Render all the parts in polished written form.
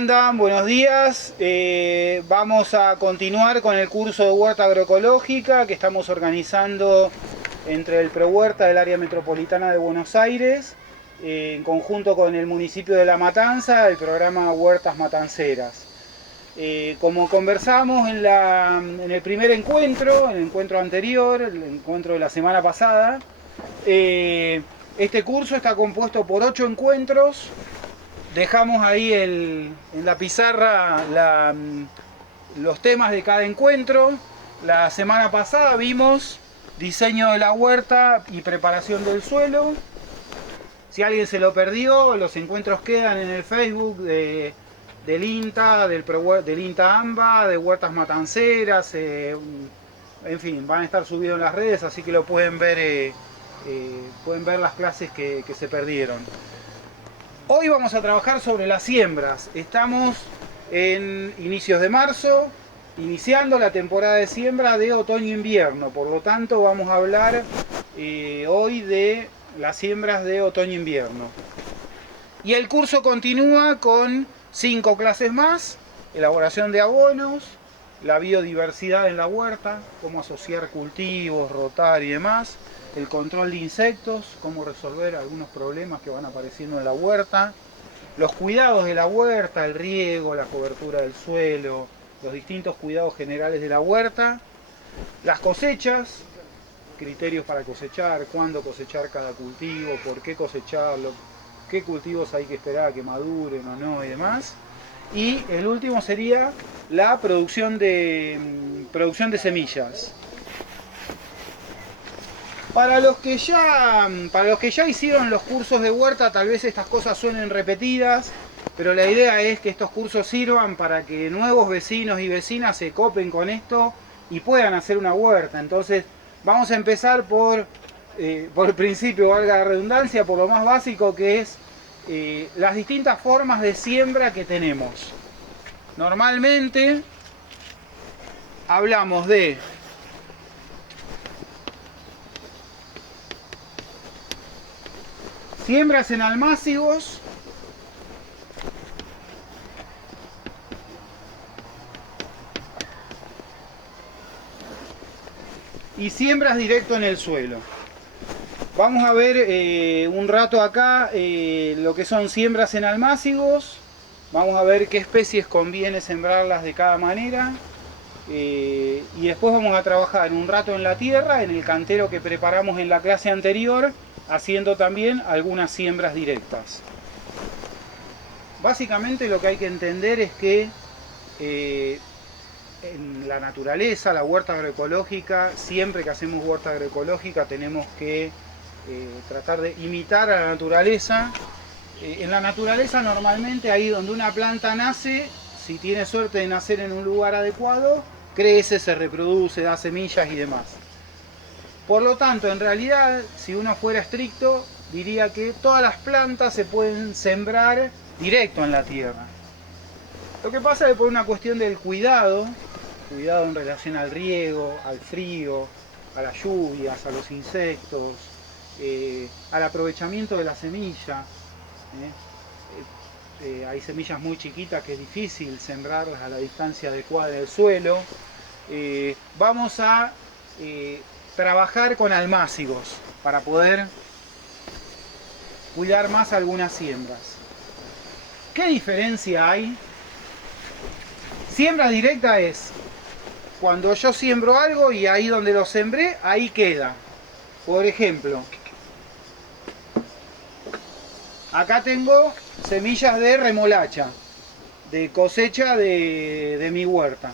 andan? Buenos días. Vamos a continuar con el curso de huerta agroecológica que estamos organizando entre el ProHuerta del área metropolitana de Buenos Aires, en conjunto con el municipio de La Matanza, el programa Huertas Matanceras. Como conversamos en el primer encuentro, el encuentro anterior, el encuentro de la semana pasada, este curso está compuesto por 8 encuentros. Dejamos ahí en la pizarra los temas de cada encuentro. La semana pasada vimos diseño de la huerta y preparación del suelo. Si alguien se lo perdió, los encuentros quedan en el Facebook del INTA, del INTA AMBA, de Huertas Matanceras. En fin, van a estar subidos en las redes, así que lo pueden ver las clases que se perdieron. Hoy vamos a trabajar sobre las siembras. Estamos en inicios de marzo, iniciando la temporada de siembra de otoño-invierno. Por lo tanto, vamos a hablar hoy de las siembras de otoño-invierno. Y el curso continúa con 5 clases más: elaboración de abonos, la biodiversidad en la huerta, cómo asociar cultivos, rotar y demás, el control de insectos, cómo resolver algunos problemas que van apareciendo en la huerta, los cuidados de la huerta, el riego, la cobertura del suelo, los distintos cuidados generales de la huerta, las cosechas, criterios para cosechar, cuándo cosechar cada cultivo, por qué cosecharlo, qué cultivos hay que esperar a que maduren o no y demás. Y el último sería la producción de semillas. Para los que ya hicieron los cursos de huerta, tal vez estas cosas suenen repetidas, pero la idea es que estos cursos sirvan para que nuevos vecinos y vecinas se copen con esto y puedan hacer una huerta. Entonces vamos a empezar por el principio, valga la redundancia, por lo más básico, que es las distintas formas de siembra que tenemos. Normalmente hablamos de siembras en almácigos, y siembras directo en el suelo. Vamos a ver un rato acá lo que son siembras en almácigos. Vamos a ver qué especies conviene sembrarlas de cada manera. Y después vamos a trabajar un rato en la tierra, en el cantero que preparamos en la clase anterior, haciendo también algunas siembras directas. Básicamente lo que hay que entender es que en la naturaleza, la huerta agroecológica, siempre que hacemos huerta agroecológica tenemos que tratar de imitar a la naturaleza. En la naturaleza normalmente ahí donde una planta nace, si tiene suerte de nacer en un lugar adecuado, crece, se reproduce, da semillas y demás. Por lo tanto, en realidad, si uno fuera estricto, diría que todas las plantas se pueden sembrar directo en la tierra. Lo que pasa es que por una cuestión del cuidado en relación al riego, al frío, a las lluvias, a los insectos, al aprovechamiento de la semilla. Hay semillas muy chiquitas que es difícil sembrarlas a la distancia adecuada del suelo. Vamos a trabajar con almácigos para poder cuidar más algunas siembras. ¿Qué diferencia hay? Siembra directa es cuando yo siembro algo y ahí donde lo sembré, ahí queda. Por ejemplo, acá tengo semillas de remolacha, de cosecha de mi huerta.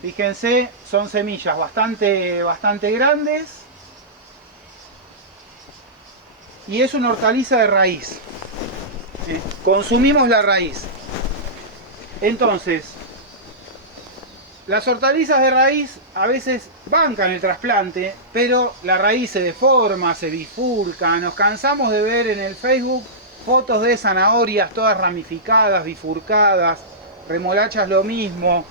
Fíjense, son semillas bastante grandes y es una hortaliza de raíz. Consumimos la raíz. Entonces, las hortalizas de raíz a veces bancan el trasplante, pero la raíz se deforma, se bifurca. Nos cansamos de ver en el Facebook fotos de zanahorias todas ramificadas, bifurcadas, remolachas lo mismo.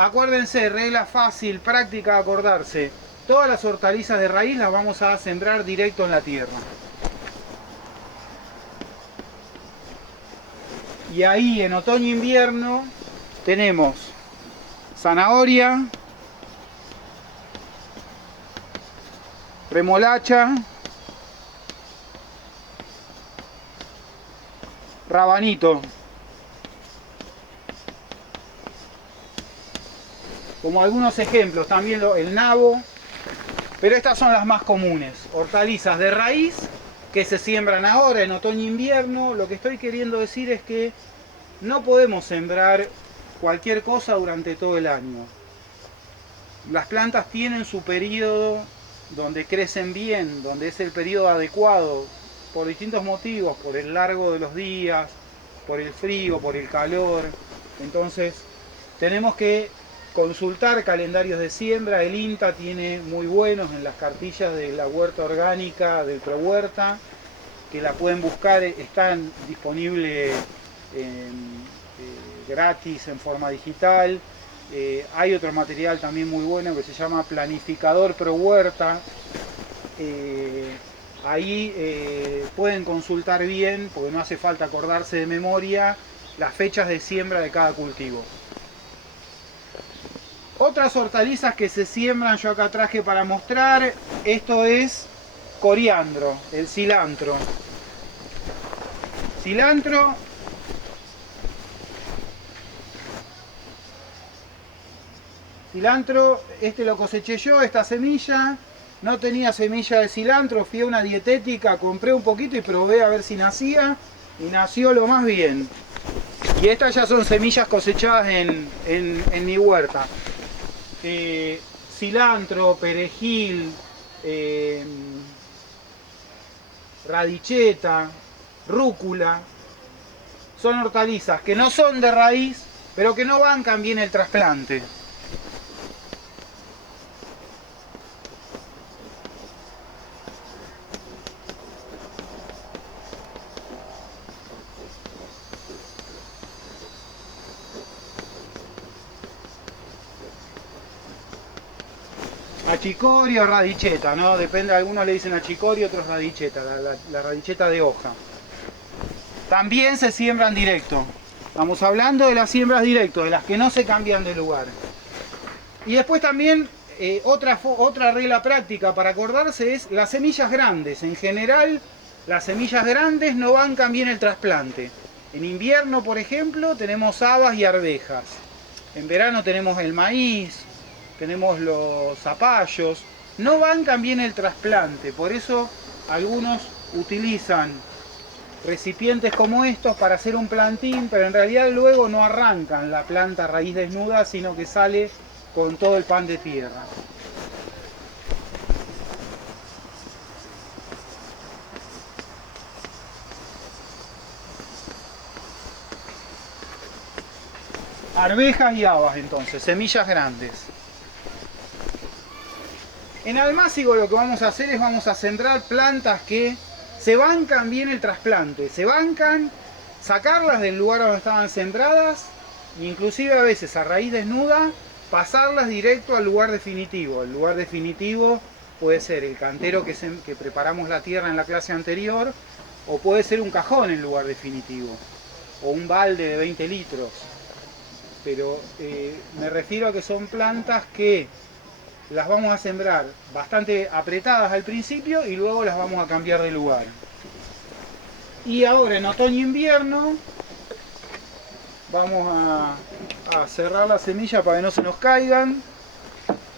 Acuérdense, regla fácil, práctica de acordarse. todas las hortalizas de raíz las vamos a sembrar directo en la tierra. Y ahí en otoño-invierno tenemos zanahoria, remolacha, rabanito. Como algunos ejemplos, también el nabo, pero estas son las más comunes. Hortalizas de raíz que se siembran ahora en otoño-invierno. Lo que estoy queriendo decir es que no podemos sembrar cualquier cosa durante todo el año. Las plantas tienen su periodo donde crecen bien, donde es el periodo adecuado, por distintos motivos, por el largo de los días, por el frío, por el calor. Entonces tenemos que consultar calendarios de siembra. El INTA tiene muy buenos en las cartillas de la huerta orgánica del ProHuerta, que la pueden buscar, están disponibles gratis en forma digital. Hay otro material también muy bueno que se llama Planificador ProHuerta. Ahí pueden consultar bien, porque no hace falta acordarse de memoria, las fechas de siembra de cada cultivo. Otras hortalizas que se siembran, yo acá traje para mostrar, esto es coriandro, el cilantro. Cilantro este lo coseché yo, esta semilla. No tenía semilla de cilantro, fui a una dietética, compré un poquito y probé a ver si nacía. Y nació lo más bien. Y estas ya son semillas cosechadas en mi huerta. Cilantro, perejil, radicheta, rúcula. Son hortalizas que no son de raíz, pero que no bancan bien el trasplante. Achicoria o radicheta, ¿no? Depende, algunos le dicen achicoria, otros radicheta, la radicheta de hoja. También se siembran directo. Estamos hablando de las siembras directo, de las que no se cambian de lugar. Y después también otra regla práctica para acordarse es las semillas grandes. En general, las semillas grandes no bancan bien el trasplante. En invierno, por ejemplo, tenemos habas y arvejas. En verano tenemos el maíz, tenemos los zapallos. No bancan bien el trasplante, por eso algunos utilizan recipientes como estos para hacer un plantín, pero en realidad luego no arrancan la planta a raíz desnuda, sino que sale con todo el pan de tierra. Arvejas y habas entonces, semillas grandes. En almácigo lo que vamos a hacer es vamos a sembrar plantas que se bancan bien el trasplante, se bancan sacarlas del lugar donde estaban sembradas, inclusive a veces a raíz desnuda, pasarlas directo al lugar definitivo. El lugar definitivo puede ser el cantero que preparamos la tierra en la clase anterior, o puede ser un cajón en lugar definitivo, o un balde de 20 litros. Pero me refiero a que son plantas que las vamos a sembrar bastante apretadas al principio y luego las vamos a cambiar de lugar. Y ahora en otoño-invierno vamos a cerrar la semilla para que no se nos caigan.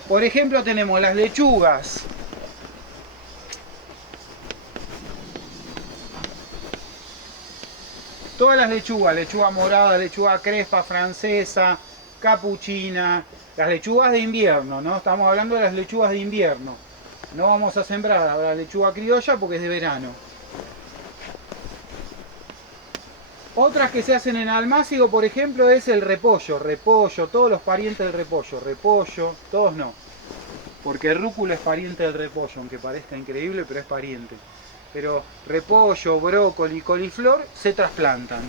Por ejemplo, tenemos las lechugas. Todas las lechugas, lechuga morada, lechuga crespa, francesa, capuchina, las lechugas de invierno, ¿no? Estamos hablando de las lechugas de invierno. No vamos a sembrar la lechuga criolla porque es de verano. Otras que se hacen en almácigo, por ejemplo, es el repollo, todos los parientes del repollo, todos no. Porque el rúcula es pariente del repollo, aunque parezca increíble, pero es pariente. Pero repollo, brócoli, coliflor se trasplantan.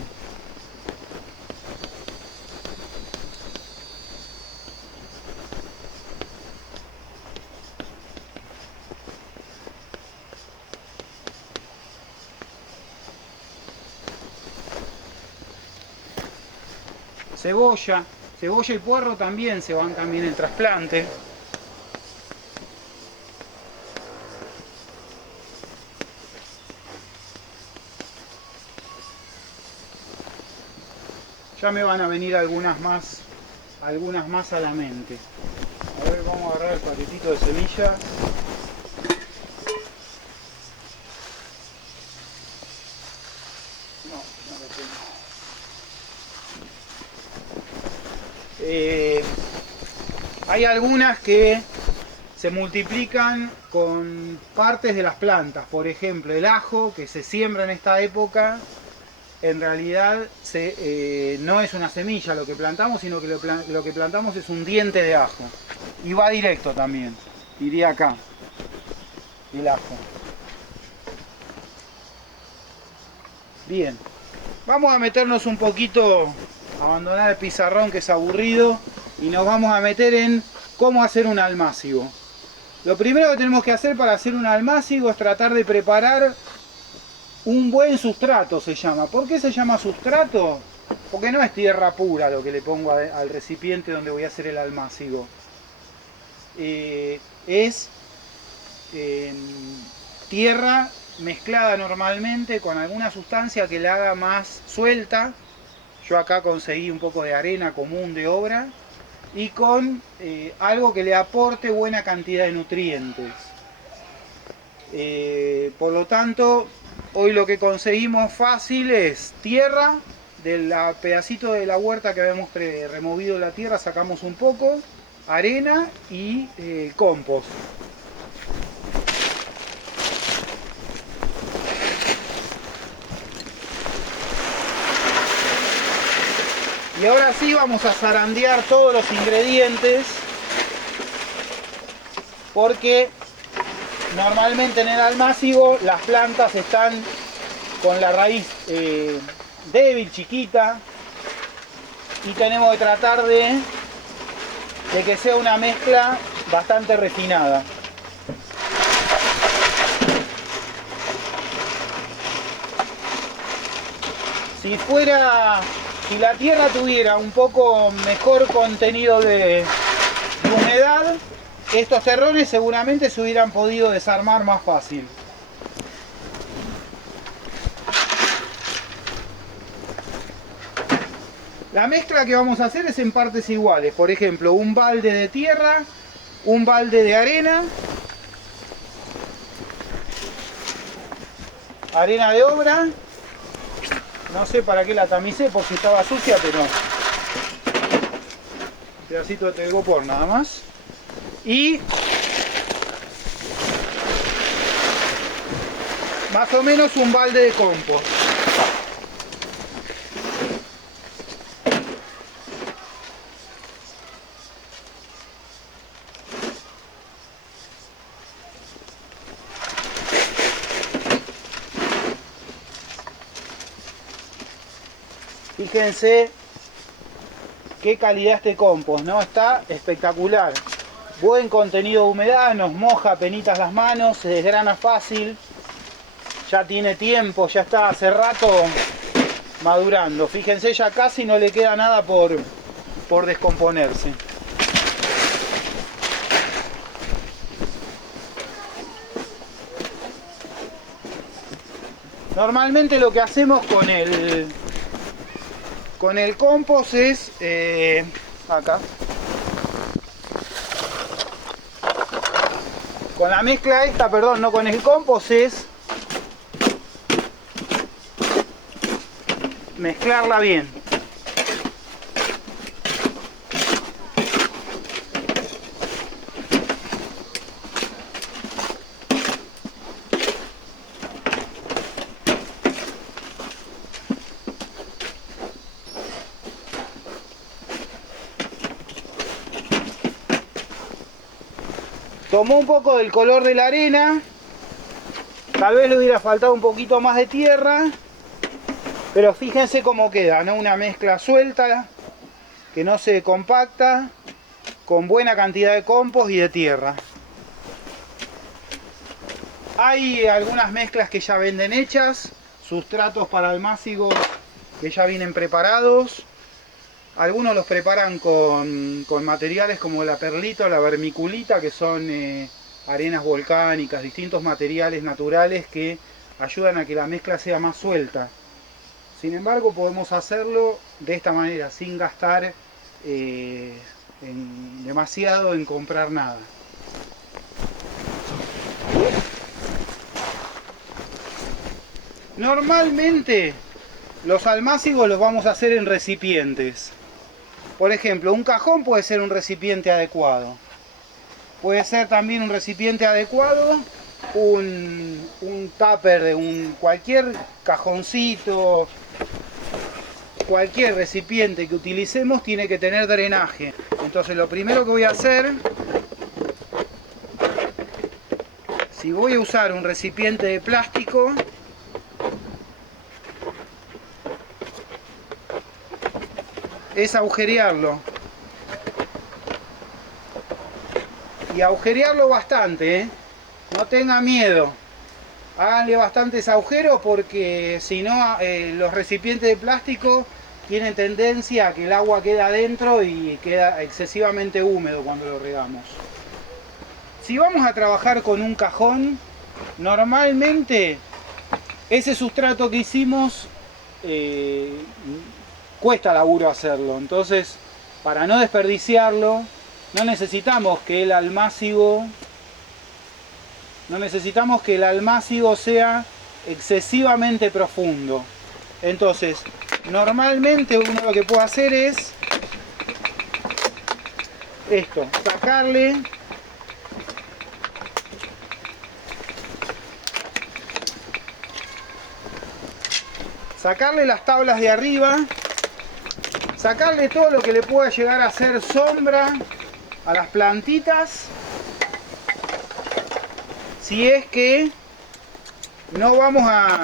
cebolla. Cebolla y puerro también se van también el trasplante. Ya me van a venir algunas más a la mente. A ver, vamos a agarrar el paquetito de semillas. No lo tengo. Hay algunas que se multiplican con partes de las plantas. Por ejemplo, el ajo, que se siembra en esta época, en realidad no es una semilla lo que plantamos, sino que lo que plantamos es un diente de ajo. Y va directo también, iría acá, el ajo. Bien, vamos a meternos un poquito, abandonar el pizarrón que es aburrido, y nos vamos a meter en cómo hacer un almácigo. Lo primero que tenemos que hacer para hacer un almácigo es tratar de preparar un buen sustrato, se llama. ¿Por qué se llama sustrato? Porque no es tierra pura lo que le pongo al recipiente donde voy a hacer el almácigo. Es tierra mezclada normalmente con alguna sustancia que la haga más suelta. Yo acá conseguí un poco de arena común de obra y con algo que le aporte buena cantidad de nutrientes. Por lo tanto, hoy lo que conseguimos fácil es tierra, del pedacito de la huerta que habíamos removido la tierra, sacamos un poco, arena y compost. Y ahora sí vamos a zarandear todos los ingredientes, porque normalmente en el almácigo las plantas están con la raíz débil, chiquita, y tenemos que tratar de que sea una mezcla bastante refinada. Si la tierra tuviera un poco mejor contenido de humedad, estos terrones seguramente se hubieran podido desarmar más fácil. La mezcla que vamos a hacer es en partes iguales. Por ejemplo, un balde de tierra, un balde de arena, arena de obra. No sé para qué la tamicé, por si estaba sucia, pero un pedacito de telgopor nada más. Y más o menos un balde de compost. Fíjense qué calidad este compost, ¿no? Está espectacular. Buen contenido de humedad, nos moja penitas las manos, se desgrana fácil. Ya tiene tiempo, ya está hace rato madurando. Fíjense, ya casi no le queda nada por descomponerse. Normalmente lo que hacemos con el compost es acá. Con la mezcla esta, perdón, no con el compost, es mezclarla bien. Tomó un poco del color de la arena, tal vez le hubiera faltado un poquito más de tierra, pero fíjense cómo queda, ¿no? Una mezcla suelta, que no se compacta, con buena cantidad de compost y de tierra. Hay algunas mezclas que ya venden hechas, sustratos para almácigos que ya vienen preparados. Algunos los preparan con materiales como la perlita o la vermiculita, que son arenas volcánicas, distintos materiales naturales que ayudan a que la mezcla sea más suelta. Sin embargo, podemos hacerlo de esta manera, sin gastar demasiado en comprar nada. Normalmente los almácigos los vamos a hacer en recipientes. Por ejemplo, un cajón puede ser un recipiente adecuado. Puede ser también un recipiente adecuado, un tupper de cualquier cajoncito, cualquier recipiente que utilicemos tiene que tener drenaje. Entonces lo primero que voy a hacer, si voy a usar un recipiente de plástico, es agujerearlo. Y agujerearlo bastante, ¿eh? No tenga miedo. Háganle bastantes agujeros porque si no los recipientes de plástico tienen tendencia a que el agua quede adentro y queda excesivamente húmedo cuando lo regamos. Si vamos a trabajar con un cajón, normalmente ese sustrato que hicimos cuesta laburo hacerlo. Entonces, para no desperdiciarlo, no necesitamos que el almácigo sea excesivamente profundo. Entonces, normalmente uno lo que puede hacer es esto, sacarle las tablas de arriba, sacarle todo lo que le pueda llegar a hacer sombra a las plantitas, si es que no vamos a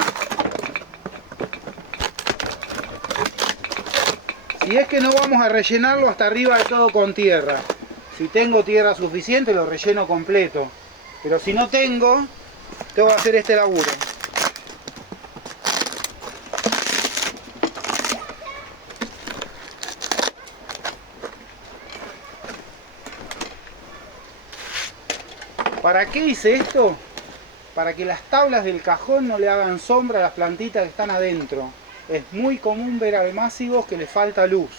rellenarlo hasta arriba de todo con tierra. Si tengo tierra suficiente lo relleno completo, pero si no tengo que hacer este laburo. ¿Para qué hice esto? Para que las tablas del cajón no le hagan sombra a las plantitas que están adentro. Es muy común ver almácigos que le falta luz.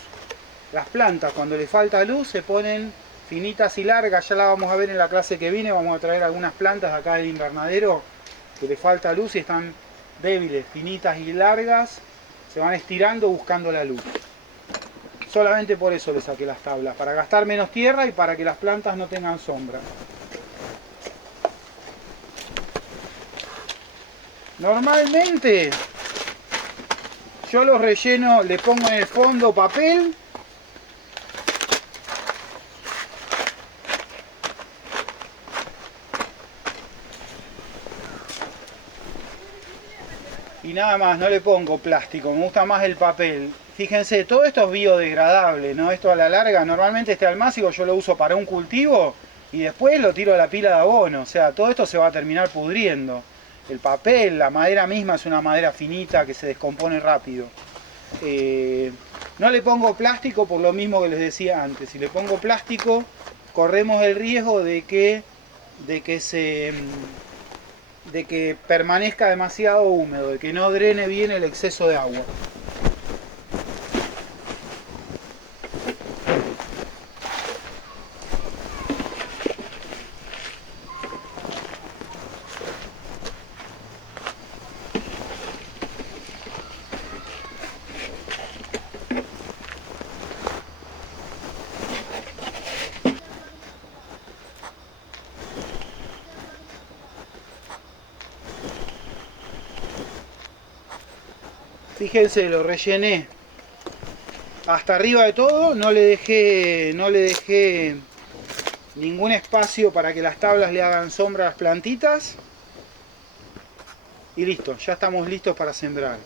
Las plantas cuando le falta luz se ponen finitas y largas, ya la vamos a ver en la clase que viene, vamos a traer algunas plantas acá del invernadero que le falta luz y están débiles, finitas y largas, se van estirando buscando la luz. Solamente por eso le saqué las tablas, para gastar menos tierra y para que las plantas no tengan sombra. Normalmente yo los relleno, le pongo en el fondo papel y nada más, no le pongo plástico, me gusta más el papel. Fíjense, todo esto es biodegradable, ¿no? Esto a la larga, normalmente este almácigo yo lo uso para un cultivo y después lo tiro a la pila de abono, o sea, todo esto se va a terminar pudriendo. El papel, la madera misma es una madera finita que se descompone rápido. No le pongo plástico por lo mismo que les decía antes. Si le pongo plástico, corremos el riesgo de que permanezca demasiado húmedo, de que no drene bien el exceso de agua. Fíjense, lo rellené hasta arriba de todo, no le dejé ningún espacio para que las tablas le hagan sombra a las plantitas. Y listo, ya estamos listos para sembrar.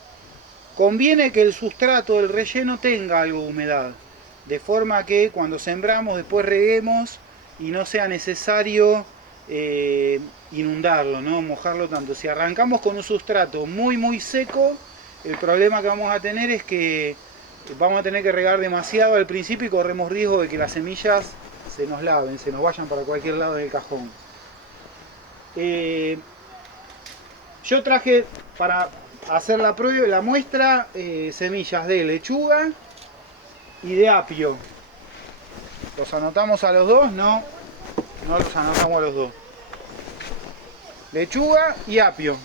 Conviene que el sustrato del relleno tenga algo de humedad, de forma que cuando sembramos después reguemos y no sea necesario inundarlo, ¿no? Mojarlo tanto. Si arrancamos con un sustrato muy seco, el problema que vamos a tener es que vamos a tener que regar demasiado al principio y corremos riesgo de que las semillas se nos laven, se nos vayan para cualquier lado del cajón. Yo traje para hacer la prueba, la muestra, semillas de lechuga y de apio. ¿Los anotamos a los dos? No, no los anotamos a los dos. Lechuga y apio.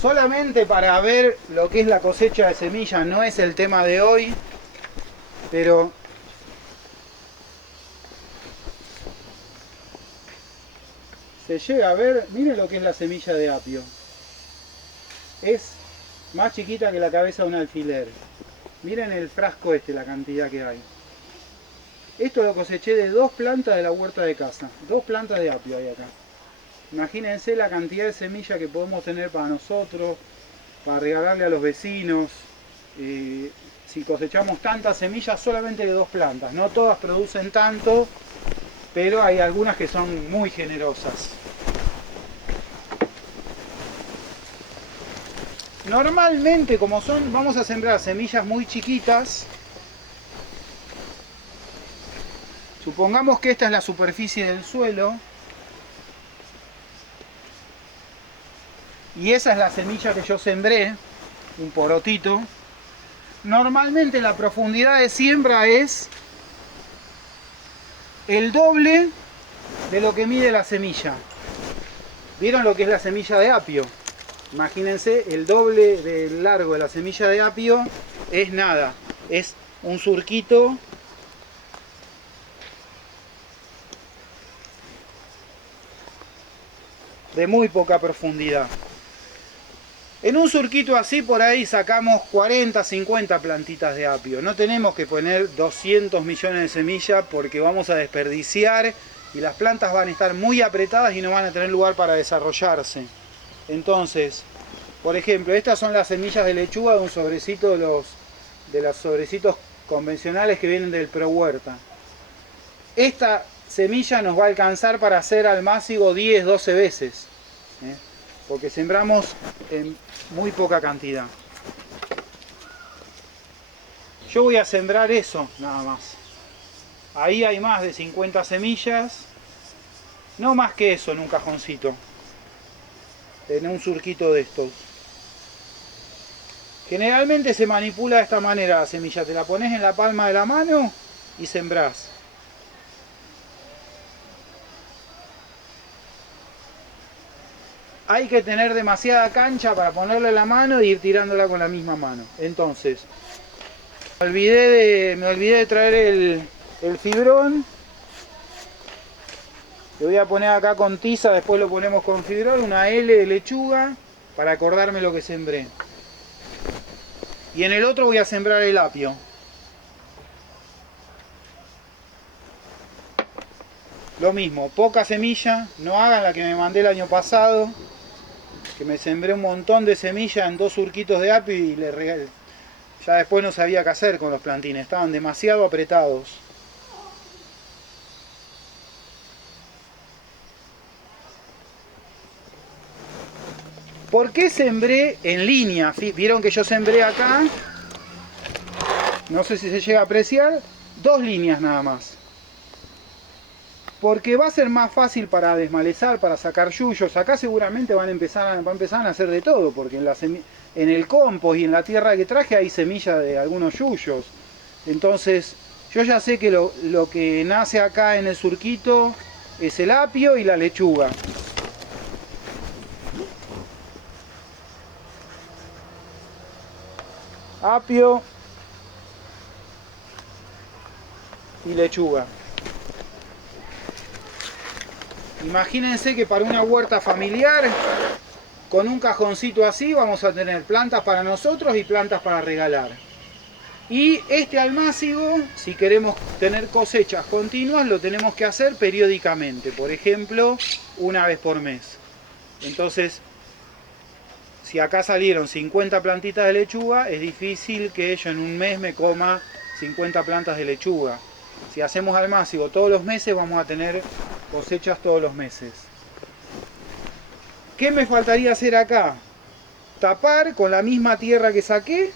Solamente para ver lo que es la cosecha de semillas, no es el tema de hoy, pero se llega a ver, miren lo que es la semilla de apio. Es más chiquita que la cabeza de un alfiler. Miren el frasco este, la cantidad que hay. Esto lo coseché de 2 plantas de la huerta de casa. 2 plantas de apio hay acá. Imagínense la cantidad de semillas que podemos tener para nosotros, para regalarle a los vecinos. Si cosechamos tantas semillas solamente de 2 plantas. No todas producen tanto, pero hay algunas que son muy generosas. Normalmente, como son, vamos a sembrar semillas muy chiquitas. Supongamos que esta es la superficie del suelo. Y esa es la semilla que yo sembré, un porotito. Normalmente la profundidad de siembra es el doble de lo que mide la semilla. ¿Vieron lo que es la semilla de apio? Imagínense, el doble del largo de la semilla de apio es nada, es un surquito de muy poca profundidad. En un surquito así por ahí sacamos 40, 50 plantitas de apio. No tenemos que poner 200 millones de semillas porque vamos a desperdiciar y las plantas van a estar muy apretadas y no van a tener lugar para desarrollarse. Entonces, por ejemplo, estas son las semillas de lechuga de un sobrecito de los sobrecitos convencionales que vienen del Pro Huerta. Esta semilla nos va a alcanzar para hacer almácigo 10, 12 veces. Porque sembramos en muy poca cantidad. Yo voy a sembrar eso nada más. Ahí hay más de 50 semillas. No más que eso en un cajoncito. En un surquito de estos. Generalmente se manipula de esta manera la semilla. Te la pones en la palma de la mano y sembrás. Hay que tener demasiada cancha para ponerle la mano e ir tirándola con la misma mano. Entonces, me olvidé de traer el fibrón. Le voy a poner acá con tiza, después lo ponemos con fibrón, una L de lechuga para acordarme lo que sembré. Y en el otro voy a sembrar el apio. Lo mismo, poca semilla, no hagan la que me mandé el año pasado, que me sembré un montón de semillas en 2 surquitos de apio y le regalé. Ya después no sabía qué hacer con los plantines, estaban demasiado apretados. ¿Por qué sembré en línea? Vieron que yo sembré acá, no sé si se llega a apreciar, 2 líneas nada más. Porque va a ser más fácil para desmalezar, para sacar yuyos. Acá seguramente va a empezar a hacer de todo, porque en el compost y en la tierra que traje hay semillas de algunos yuyos. Entonces, yo ya sé que lo que nace acá en el surquito es el apio y la lechuga. Apio y lechuga. Imagínense que para una huerta familiar, con un cajoncito así, vamos a tener plantas para nosotros y plantas para regalar. Y este almácigo, si queremos tener cosechas continuas, lo tenemos que hacer periódicamente. Por ejemplo, una vez por mes. Entonces, si acá salieron 50 plantitas de lechuga, es difícil que yo en un mes me coma 50 plantas de lechuga. Si hacemos almácigo todos los meses, vamos a tener cosechas todos los meses. ¿Qué me faltaría hacer acá? Tapar con la misma tierra que saqué.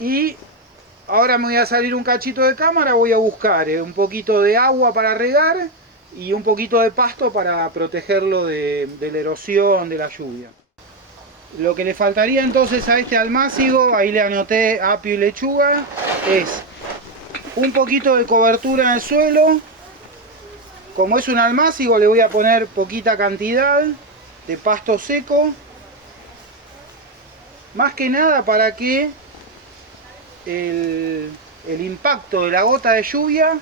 Y ahora me voy a salir un cachito de cámara, voy a buscar un poquito de agua para regar y un poquito de pasto para protegerlo de la erosión, de la lluvia. Lo que le faltaría entonces a este almácigo, ahí le anoté apio y lechuga, es un poquito de cobertura en el suelo. Como es un almácigo, le voy a poner poquita cantidad de pasto seco, más que nada para que el impacto de la gota de lluvia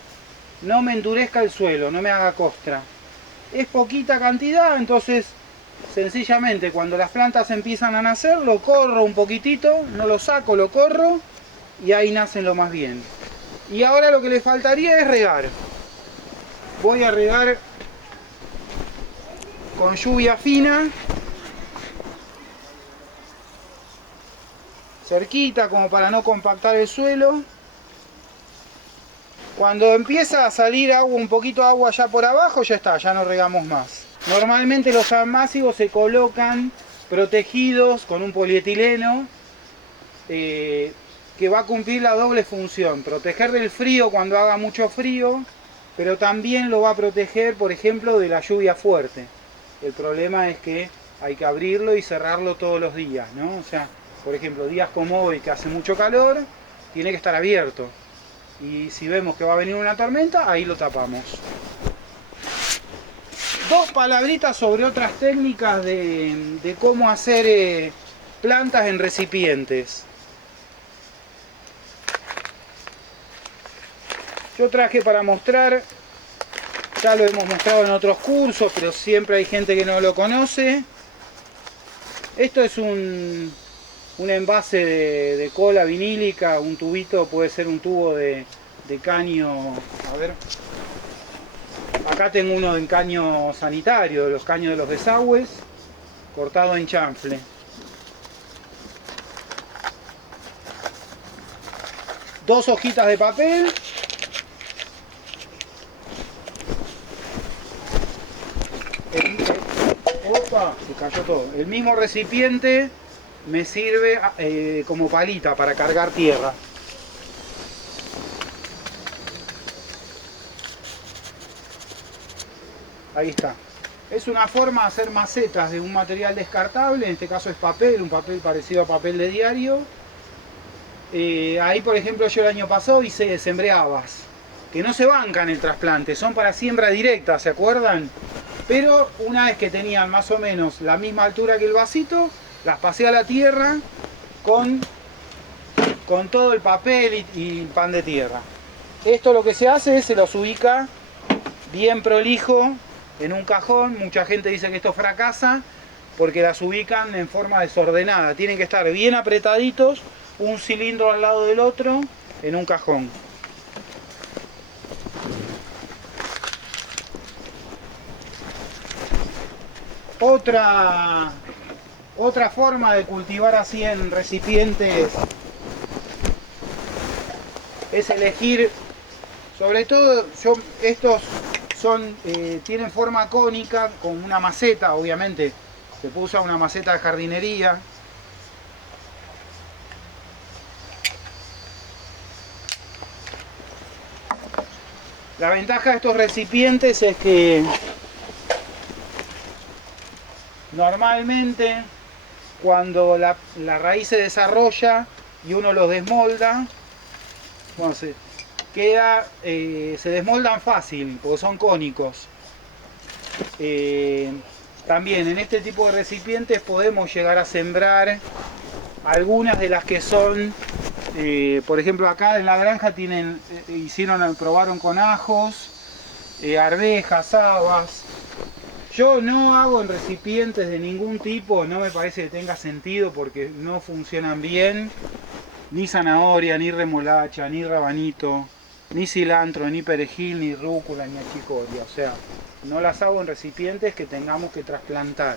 no me endurezca el suelo, no me haga costra. Es poquita cantidad, entonces sencillamente cuando las plantas empiezan a nacer lo corro un poquitito, no lo saco, lo corro y ahí nacen lo más bien. Y ahora lo que le faltaría es regar. Voy a regar con lluvia fina, cerquita como para no compactar el suelo. Cuando empieza a salir agua, un poquito de agua ya por abajo, ya está, ya no regamos más. Normalmente los almácigos se colocan protegidos con un polietileno que va a cumplir la doble función, proteger del frío cuando haga mucho frío, pero también lo va a proteger, por ejemplo, de la lluvia fuerte. El problema es que hay que abrirlo y cerrarlo todos los días, ¿no? O sea, por ejemplo, días como hoy que hace mucho calor, tiene que estar abierto. Y si vemos que va a venir una tormenta, ahí lo tapamos. Dos palabritas sobre otras técnicas de cómo hacer plantas en recipientes. Yo traje para mostrar, ya lo hemos mostrado en otros cursos, pero siempre hay gente que no lo conoce. Esto es un envase de cola vinílica, un tubito, puede ser un tubo de caño, a ver, acá tengo uno en caño sanitario, de los caños de los desagües, cortado en chanfle. Dos hojitas de papel. Opa, se cayó todo. El mismo recipiente me sirve como palita para cargar tierra. Ahí está. Es una forma de hacer macetas de un material descartable, en este caso es papel, un papel parecido a papel de diario. Ahí por ejemplo yo el año pasado sembré habas, que no se bancan el trasplante, son para siembra directa, ¿se acuerdan? Pero una vez que tenían más o menos la misma altura que el vasito, las pasé a la tierra con todo el papel y pan de tierra. Esto lo que se hace es se los ubica bien prolijo en un cajón. Mucha gente dice que esto fracasa porque las ubican en forma desordenada. Tienen que estar bien apretaditos, un cilindro al lado del otro, en un cajón. Otra forma de cultivar así en recipientes es elegir, sobre todo estos tienen forma cónica con una maceta, obviamente se puede usar una maceta de jardinería. La ventaja de estos recipientes es que normalmente cuando la raíz se desarrolla y uno los desmolda, bueno, se desmoldan fácil porque son cónicos. También en este tipo de recipientes podemos llegar a sembrar algunas de las que son, por ejemplo acá en la granja probaron con ajos, arvejas, habas. Yo no hago en recipientes de ningún tipo, no me parece que tenga sentido porque no funcionan bien. Ni zanahoria, ni remolacha, ni rabanito, ni cilantro, ni perejil, ni rúcula, ni achicoria. O sea, no las hago en recipientes que tengamos que trasplantar.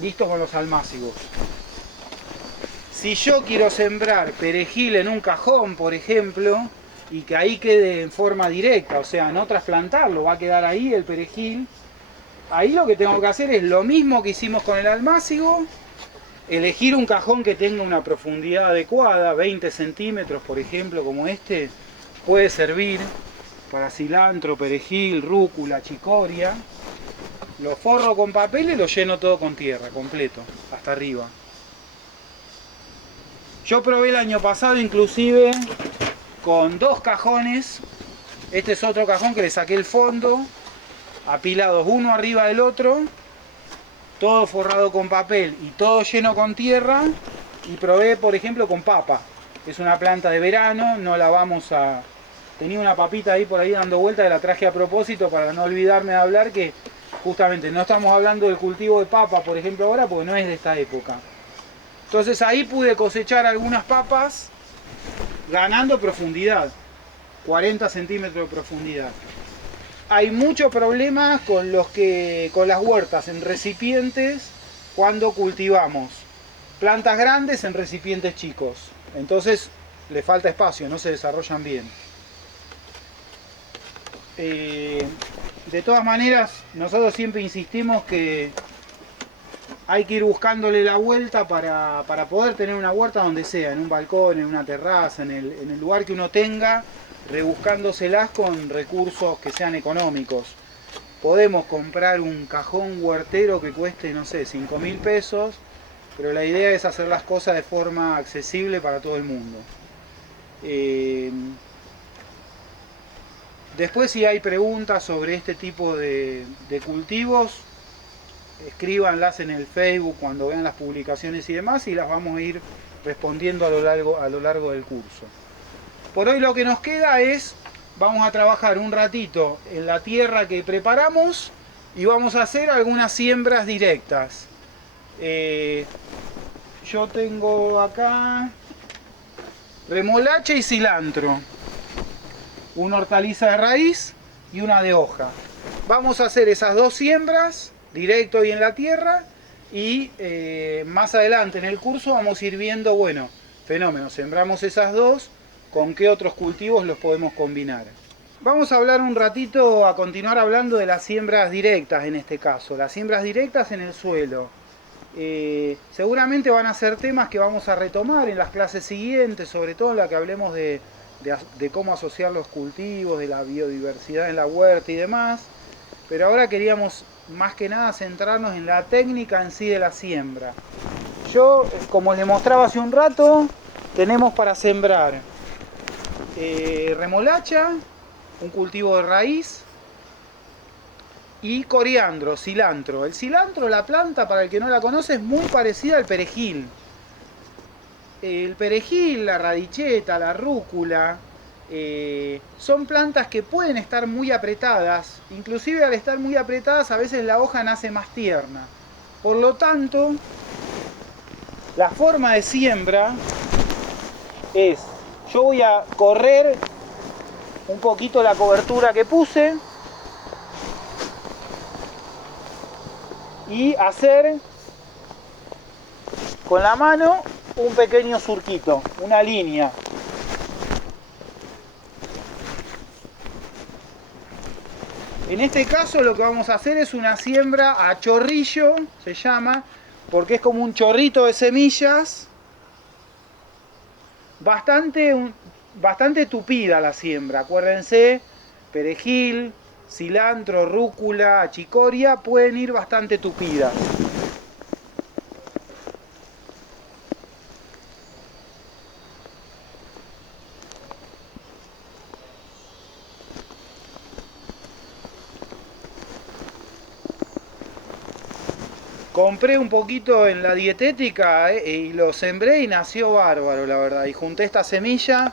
Listo con los almácigos. Si yo quiero sembrar perejil en un cajón, por ejemplo, y que ahí quede en forma directa, o sea, no trasplantarlo, va a quedar ahí el perejil. Ahí lo que tengo que hacer es lo mismo que hicimos con el almácigo, elegir un cajón que tenga una profundidad adecuada, 20 centímetros por ejemplo, como este, puede servir para cilantro, perejil, rúcula, chicoria. Lo forro con papel y lo lleno todo con tierra, completo, hasta arriba. Yo probé el año pasado inclusive con 2 cajones. Este es otro cajón que le saqué el fondo, apilados uno arriba del otro, todo forrado con papel y todo lleno con tierra. Y probé por ejemplo con papa. Es una planta de verano, no la vamos a... Tenía una papita ahí por ahí dando vuelta, la traje a propósito para no olvidarme de hablar que justamente no estamos hablando del cultivo de papa, por ejemplo, ahora, porque no es de esta época. Entonces ahí pude cosechar algunas papas ganando profundidad, 40 centímetros de profundidad. Hay muchos problemas con las huertas en recipientes cuando cultivamos plantas grandes en recipientes chicos. Entonces le falta espacio, no se desarrollan bien. De todas maneras, nosotros siempre insistimos que hay que ir buscándole la vuelta para poder tener una huerta donde sea, en un balcón, en una terraza, en el lugar que uno tenga, rebuscándoselas con recursos que sean económicos. Podemos comprar un cajón huertero que cueste, no sé, 5.000 pesos, pero la idea es hacer las cosas de forma accesible para todo el mundo. Después, si hay preguntas sobre este tipo de cultivos, escríbanlas en el Facebook cuando vean las publicaciones y demás, y las vamos a ir respondiendo a lo largo del curso. Por hoy lo que nos queda es, vamos a trabajar un ratito en la tierra que preparamos y vamos a hacer algunas siembras directas. Yo tengo acá remolacha y cilantro, una hortaliza de raíz y una de hoja. Vamos a hacer esas 2 siembras directo y en la tierra, y más adelante en el curso vamos a ir viendo, bueno, fenómeno, sembramos esas 2, con qué otros cultivos los podemos combinar. Vamos a hablar un ratito, a continuar hablando de las siembras directas en este caso, las siembras directas en el suelo. Seguramente van a ser temas que vamos a retomar en las clases siguientes, sobre todo en la que hablemos de cómo asociar los cultivos, de la biodiversidad en la huerta y demás. Pero ahora queríamos más que nada centrarnos en la técnica en sí de la siembra. Yo, como les mostraba hace un rato, tenemos para sembrar remolacha, un cultivo de raíz, y coriandro, cilantro. El cilantro, la planta, para el que no la conoce, es muy parecida al perejil. El perejil, la radicheta, la rúcula, son plantas que pueden estar muy apretadas, inclusive al estar muy apretadas a veces la hoja nace más tierna. Por lo tanto, la forma de siembra es, yo voy a correr un poquito la cobertura que puse y hacer con la mano un pequeño surquito, una línea. En este caso lo que vamos a hacer es una siembra a chorrillo, se llama, porque es como un chorrito de semillas, bastante tupida la siembra. Acuérdense, perejil, cilantro, rúcula, achicoria pueden ir bastante tupidas. Compré un poquito en la dietética y lo sembré y nació bárbaro, la verdad. Y junté esta semilla,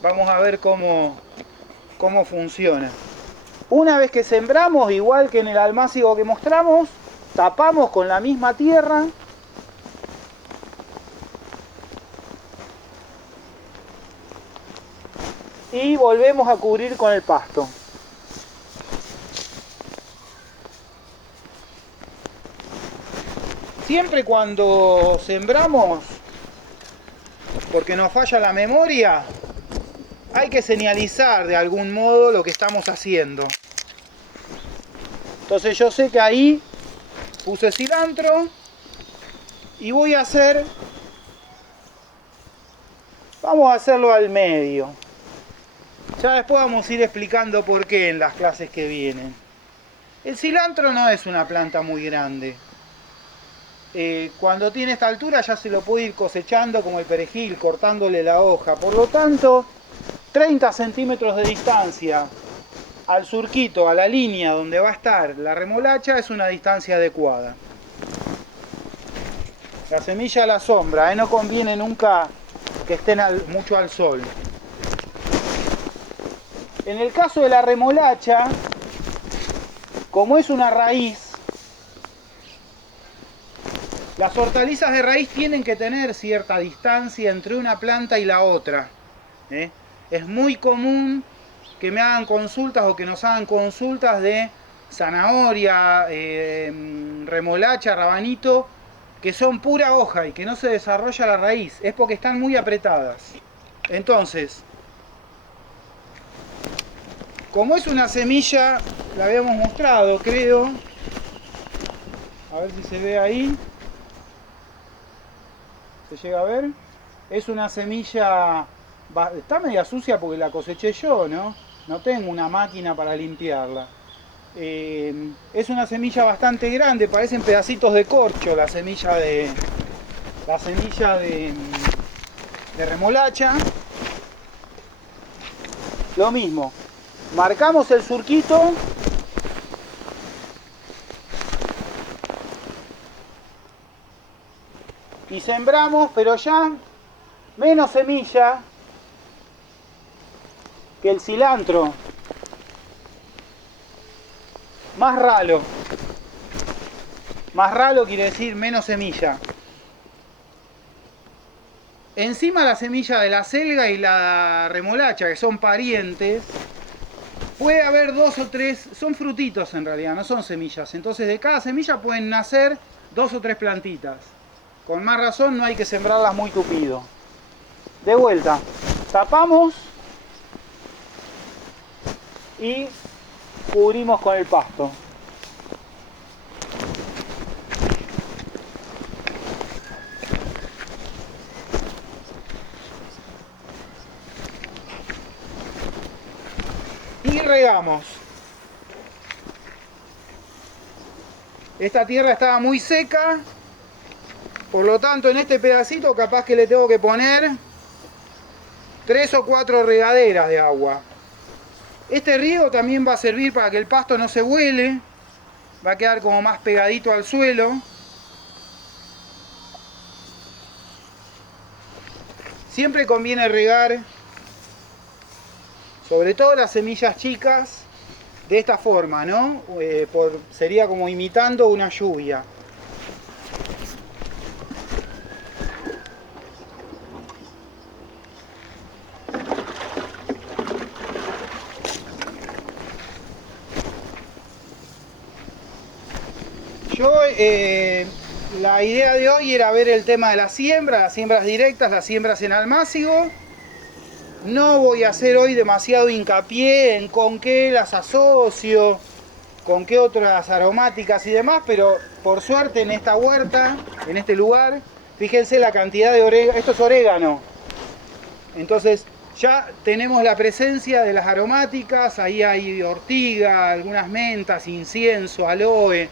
vamos a ver cómo funciona. Una vez que sembramos, igual que en el almácigo que mostramos, tapamos con la misma tierra. Y volvemos a cubrir con el pasto. Siempre cuando sembramos, porque nos falla la memoria, hay que señalizar de algún modo lo que estamos haciendo. Entonces yo sé que ahí puse cilantro y vamos a hacerlo al medio. Ya después vamos a ir explicando por qué en las clases que vienen. El cilantro no es una planta muy grande. Cuando tiene esta altura ya se lo puede ir cosechando como el perejil, cortándole la hoja. Por lo tanto, 30 centímetros de distancia al surquito, a la línea donde va a estar la remolacha, es una distancia adecuada. La semilla a la sombra, no conviene nunca que estén mucho al sol. En el caso de la remolacha, como es una raíz, las hortalizas de raíz tienen que tener cierta distancia entre una planta y la otra. Es muy común que me hagan consultas o que nos hagan consultas de zanahoria, remolacha, rabanito, que son pura hoja y que no se desarrolla la raíz. Es porque están muy apretadas. Entonces, como es una semilla, la habíamos mostrado, creo. A ver si se ve ahí. ¿Se llega a ver? Es una semilla... Está media sucia porque la coseché yo, ¿no? No tengo una máquina para limpiarla. Es una semilla bastante grande, parecen pedacitos de corcho la semilla de remolacha. Lo mismo, marcamos el surquito y sembramos, pero ya menos semilla que el cilantro, más ralo. Más ralo quiere decir menos semilla. Encima la semilla de la selga y la remolacha, que son parientes, puede haber 2 o 3, son frutitos en realidad, no son semillas. Entonces de cada semilla pueden nacer 2 o 3 plantitas. Con más razón no hay que sembrarlas muy tupido. De vuelta, tapamos y cubrimos con el pasto. Y regamos. Esta tierra estaba muy seca, por lo tanto en este pedacito capaz que le tengo que poner 3 o 4 regaderas de agua. Este riego también va a servir para que el pasto no se vuele, va a quedar como más pegadito al suelo. Siempre conviene regar, sobre todo las semillas chicas, de esta forma, ¿no? Sería como imitando una lluvia. La idea de hoy era ver el tema de las siembras directas, las siembras en almácigo. No voy a hacer hoy demasiado hincapié en con qué las asocio, con qué otras aromáticas y demás, pero por suerte en esta huerta, en este lugar, fíjense la cantidad de orégano. Esto es orégano. Entonces ya tenemos la presencia de las aromáticas, ahí hay ortiga, algunas mentas, incienso, aloe,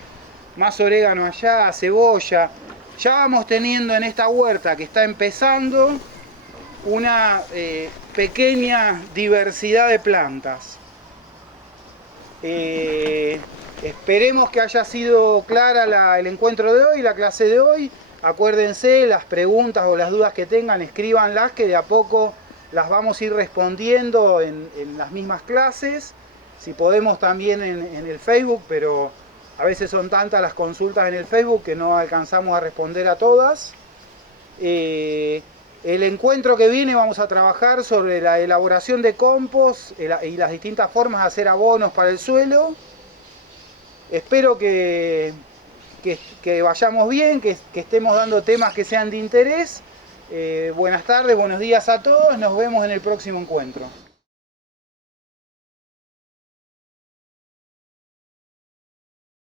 más orégano allá, cebolla. Ya vamos teniendo en esta huerta que está empezando una pequeña diversidad de plantas. Esperemos que haya sido clara el encuentro de hoy, la clase de hoy. Acuérdense, las preguntas o las dudas que tengan, escríbanlas, que de a poco las vamos a ir respondiendo en las mismas clases. Si podemos también en el Facebook, pero a veces son tantas las consultas en el Facebook que no alcanzamos a responder a todas. El encuentro que viene vamos a trabajar sobre la elaboración de compost y las distintas formas de hacer abonos para el suelo. Espero que vayamos bien, que estemos dando temas que sean de interés. Buenas tardes, buenos días a todos, nos vemos en el próximo encuentro.